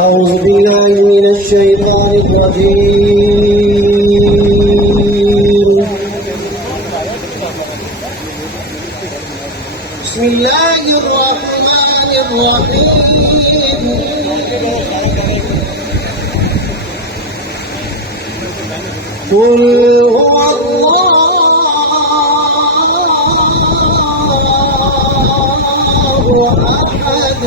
أعوذ بالله من الشيطان الرجيم. بسم الله الرحمن الرحيم. قل هو الله أحد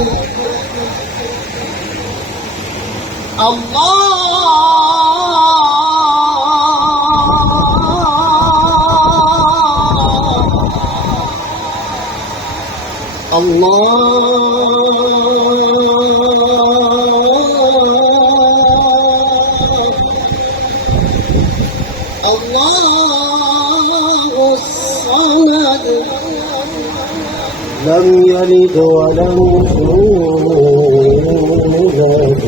الله الصمد لم يلد ولم يولد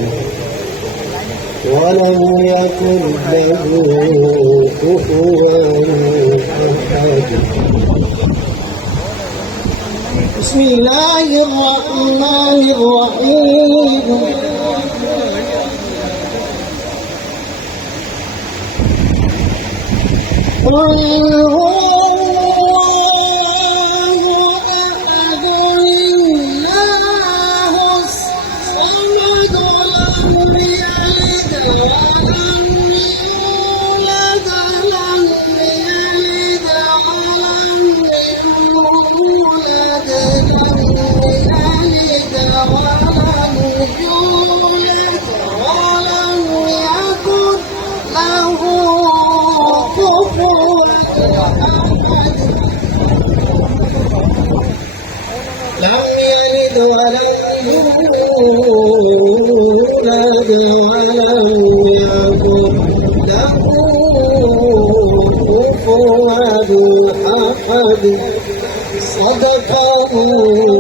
ولم يكن له كفوا أحد. بسم الله الرحمن الرحيم. قل هو الله أحد الله الصمد لم يلد ولم يولد ولم يلد ولم يولد لم يلد ولم يولد ولم يكن له كفوا أحد. صدق الله